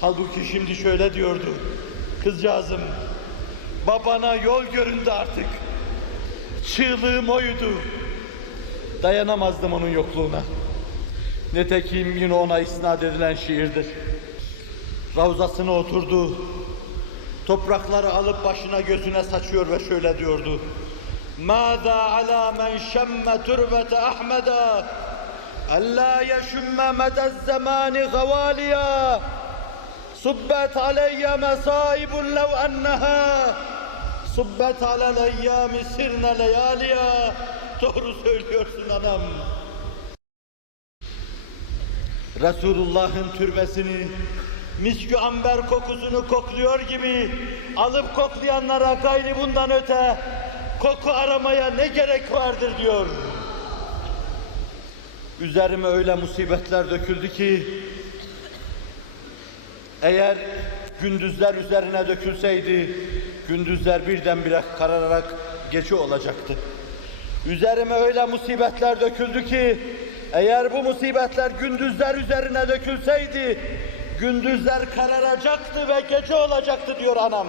Halbuki şimdi şöyle diyordu. Kızcağızım, babana yol göründü artık. Çığlığım oydu. Dayanamazdım onun yokluğuna. Netekim yine ona isnat edilen şiirdir. Ravzasına oturdu. Toprakları alıp başına gözüne saçıyor ve şöyle diyordu. ماذا على من شم تربة أحمد ألا يشم مدى الزمان غواليا صبت علي مصائب لو أنها صبت على الأيام سرنا لياليا Doğru söylüyorsun anam. Resulullah'ın türbesini miskü amber kokusunu kokluyor gibi alıp koklayanlara gayri bundan öte koku aramaya ne gerek vardır diyor. Üzerime öyle musibetler döküldü ki eğer gündüzler üzerine dökülseydi gündüzler birdenbire karararak gece olacaktı. Üzerime öyle musibetler döküldü ki eğer bu musibetler gündüzler üzerine dökülseydi gündüzler kararacaktı ve gece olacaktı diyor anam.